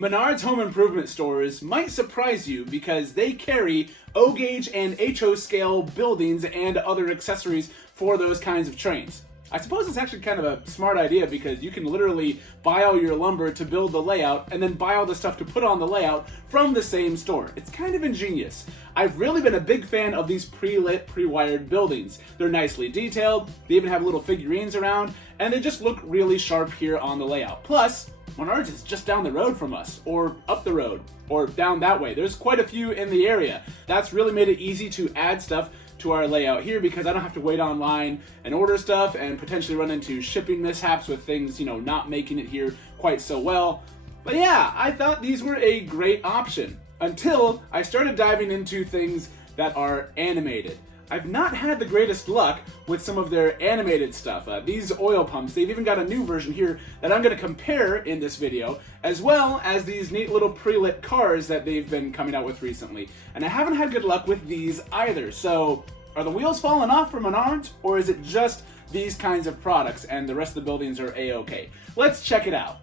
Menards home improvement stores might surprise you because they carry O-gauge and HO-scale buildings and other accessories for those kinds of trains. I suppose it's actually kind of a smart idea because you can literally buy all your lumber to build the layout and then buy all the stuff to put on the layout from the same store. It's kind of ingenious. I've really been a big fan of these pre-lit, pre-wired buildings. They're nicely detailed, they even have little figurines around, and they just look really sharp here on the layout. Plus, Menards is just down the road from us, or up the road, or down that way. There's quite a few in the area. That's really made it easy to add stuff to our layout here because I don't have to wait online and order stuff and potentially run into shipping mishaps with things, not making it here quite so well. But yeah, I thought these were a great option until I started diving into things that are animated. I've not had the greatest luck with some of their animated stuff. These oil pumps, they've even got a new version here that I'm going to compare in this video, as well as these neat little pre-lit cars that they've been coming out with recently. And I haven't had good luck with these either. So, are the wheels falling off for Menards, or is it just these kinds of products and the rest of the buildings are A-okay? Let's check it out.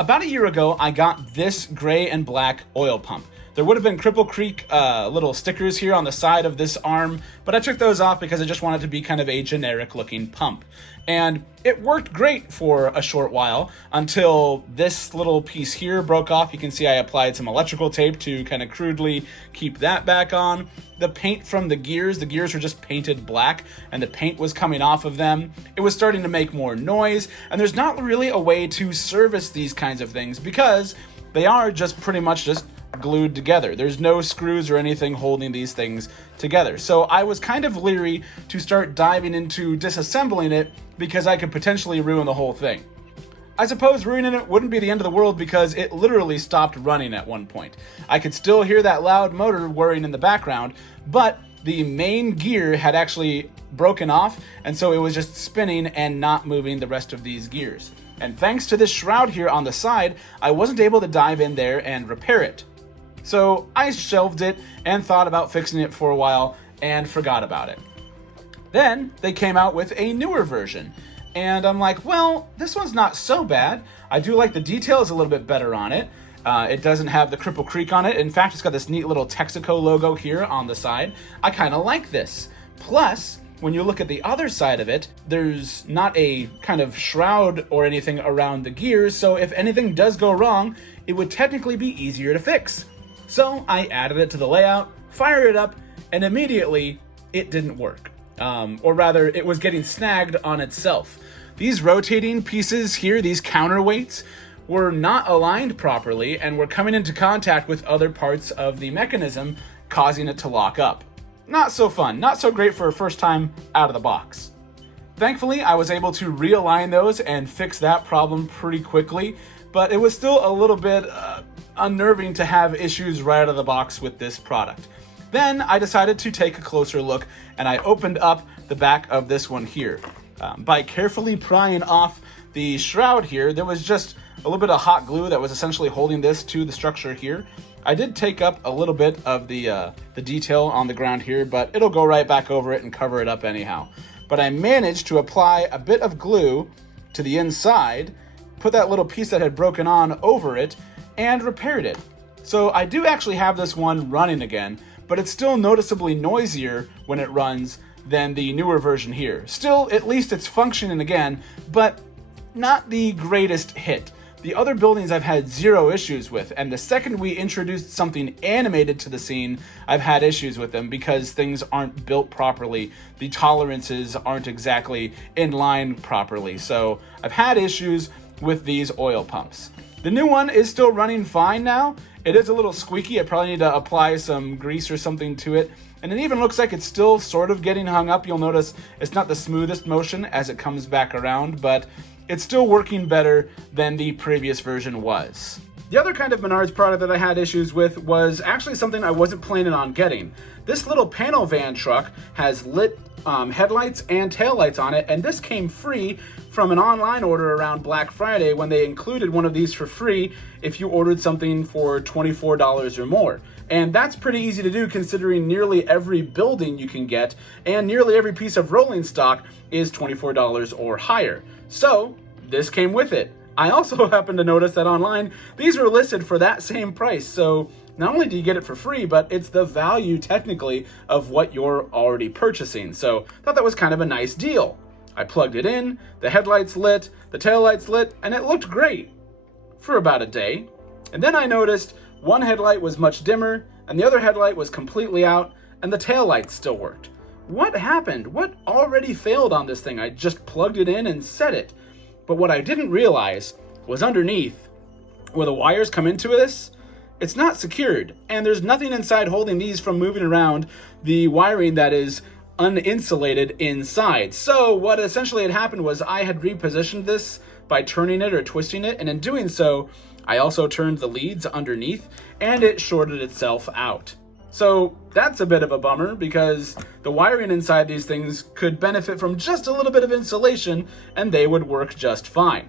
About a year ago, I got this gray and black oil pump. There would have been Cripple Creek little stickers here on the side of this arm, but I took those off because I just wanted to be kind of a generic looking pump. And it worked great for a short while until this little piece here broke off. You can see I applied some electrical tape to kind of crudely keep that back on. The paint from the gears were just painted black and the paint was coming off of them. It was starting to make more noise, and there's not really a way to service these kinds of things because they are just pretty much just glued together. There's no screws or anything holding these things together. So I was kind of leery to start diving into disassembling it because I could potentially ruin the whole thing. I suppose ruining it wouldn't be the end of the world because it literally stopped running at one point. I could still hear that loud motor whirring in the background, but the main gear had actually broken off, and so it was just spinning and not moving the rest of these gears. And thanks to this shroud here on the side, I wasn't able to dive in there and repair it. So I shelved it and thought about fixing it for a while and forgot about it. Then they came out with a newer version, and I'm like, well, this one's not so bad. I do like the details a little bit better on it. It doesn't have the Cripple Creek on it. In fact, it's got this neat little Texaco logo here on the side. I kind of like this. Plus, when you look at the other side of it, there's not a kind of shroud or anything around the gears, so if anything does go wrong, it would technically be easier to fix. So I added it to the layout, fired it up, and immediately it didn't work. Or rather, it was getting snagged on itself. These rotating pieces here, these counterweights, were not aligned properly and were coming into contact with other parts of the mechanism, causing it to lock up. Not so fun, not so great for a first time out of the box. Thankfully, I was able to realign those and fix that problem pretty quickly, but it was still a little bit unnerving to have issues right out of the box with this product. Then I decided to take a closer look, and I opened up the back of this one here. By carefully prying off the shroud here, there was just a little bit of hot glue that was essentially holding this to the structure here. I did take up a little bit of the detail on the ground here, but it'll go right back over it and cover it up anyhow. But I managed to apply a bit of glue to the inside, put that little piece that had broken on over it, and repaired it. So I do actually have this one running again, but it's still noticeably noisier when it runs than the newer version here. Still, at least it's functioning again, but not the greatest hit. The other buildings I've had zero issues with, and the second we introduced something animated to the scene, I've had issues with them because things aren't built properly. The tolerances aren't exactly in line properly. So I've had issues with these oil pumps. The new one is still running fine now. It is a little squeaky. I probably need to apply some grease or something to it. And it even looks like it's still sort of getting hung up. You'll notice it's not the smoothest motion as it comes back around, but it's still working better than the previous version was. The other kind of Menards product that I had issues with was actually something I wasn't planning on getting. This little panel van truck has lit headlights and taillights on it, and this came free from an online order around Black Friday when they included one of these for free if you ordered something for $24 or more. And that's pretty easy to do considering nearly every building you can get and nearly every piece of rolling stock is $24 or higher. So this came with it. I also happened to notice that online these were listed for that same price, so not only do you get it for free, but it's the value technically of what you're already purchasing. So I thought that was kind of a nice deal. I plugged it in, the headlights lit, the taillights lit, and it looked great for about a day. And then I noticed one headlight was much dimmer and the other headlight was completely out and the taillights still worked. What happened? What already failed on this thing? I just plugged it in and set it. But what I didn't realize was underneath, where the wires come into this, it's not secured, and there's nothing inside holding these from moving around the wiring that is uninsulated inside. So what essentially had happened was I had repositioned this by turning it or twisting it, and in doing so, I also turned the leads underneath, and it shorted itself out. So that's a bit of a bummer because the wiring inside these things could benefit from just a little bit of insulation, and they would work just fine.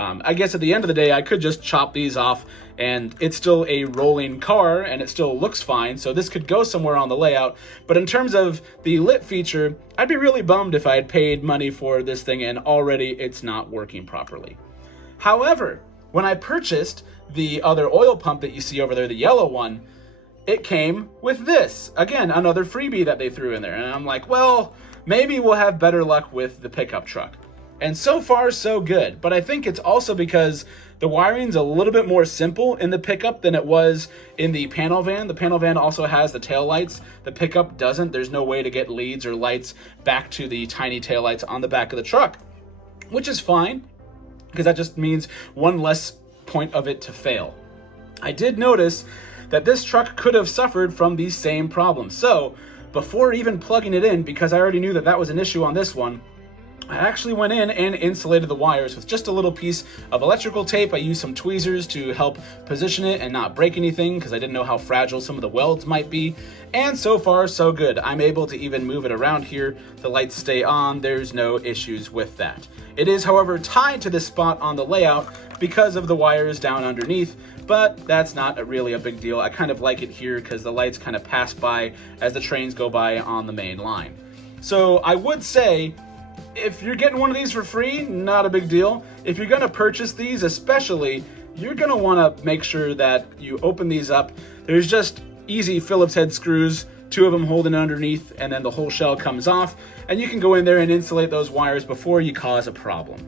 I guess at the end of the day, I could just chop these off and it's still a rolling car and it still looks fine. So this could go somewhere on the layout. But in terms of the lit feature, I'd be really bummed if I had paid money for this thing and already it's not working properly. However, when I purchased the other oil pump that you see over there, the yellow one, it came with this. Again, another freebie that they threw in there. And I'm like, well, maybe we'll have better luck with the pickup truck. And so far, so good. But I think it's also because the wiring's a little bit more simple in the pickup than it was in the panel van. The panel van also has the tail lights. The pickup doesn't. There's no way to get leads or lights back to the tiny tail lights on the back of the truck, which is fine because that just means one less point of it to fail. I did notice that this truck could have suffered from these same problems. So before even plugging it in, because I already knew that that was an issue on this one, I actually went in and insulated the wires with just a little piece of electrical tape. I used some tweezers to help position it and not break anything because I didn't know how fragile some of the welds might be. And so far, so good. I'm able to even move it around here. The lights stay on. There's no issues with that. It is, however, tied to this spot on the layout because of the wires down underneath, but that's not really a big deal. I kind of like it here because the lights kind of pass by as the trains go by on the main line. So I would say, if you're getting one of these for free, not a big deal. If you're going to purchase these especially, you're going to want to make sure that you open these up. There's just easy Phillips head screws, two of them holding underneath, and then the whole shell comes off, and you can go in there and insulate those wires before you cause a problem.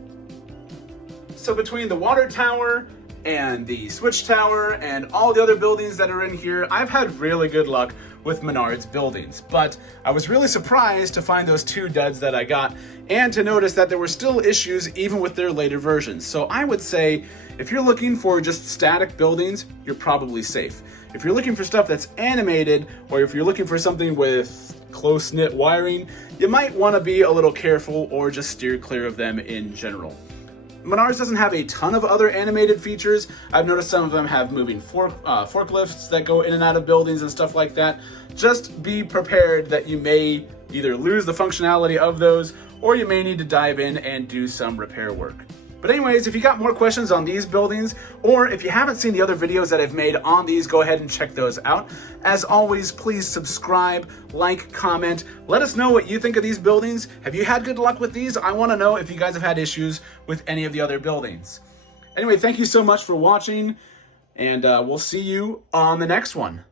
So between the water tower and the switch tower and all the other buildings that are in here, I've had really good luck with Menards buildings, but I was really surprised to find those two duds that I got and to notice that there were still issues even with their later versions. So I would say if you're looking for just static buildings, you're probably safe. If you're looking for stuff that's animated, or if you're looking for something with close-knit wiring, you might want to be a little careful or just steer clear of them in general. Menards doesn't have a ton of other animated features. I've noticed some of them have moving forklifts that go in and out of buildings and stuff like that. Just be prepared that you may either lose the functionality of those or you may need to dive in and do some repair work. But anyways, if you got more questions on these buildings, or if you haven't seen the other videos that I've made on these, go ahead and check those out. As always, please subscribe, like, comment. Let us know what you think of these buildings. Have you had good luck with these? I want to know if you guys have had issues with any of the other buildings. Anyway, thank you so much for watching, and we'll see you on the next one.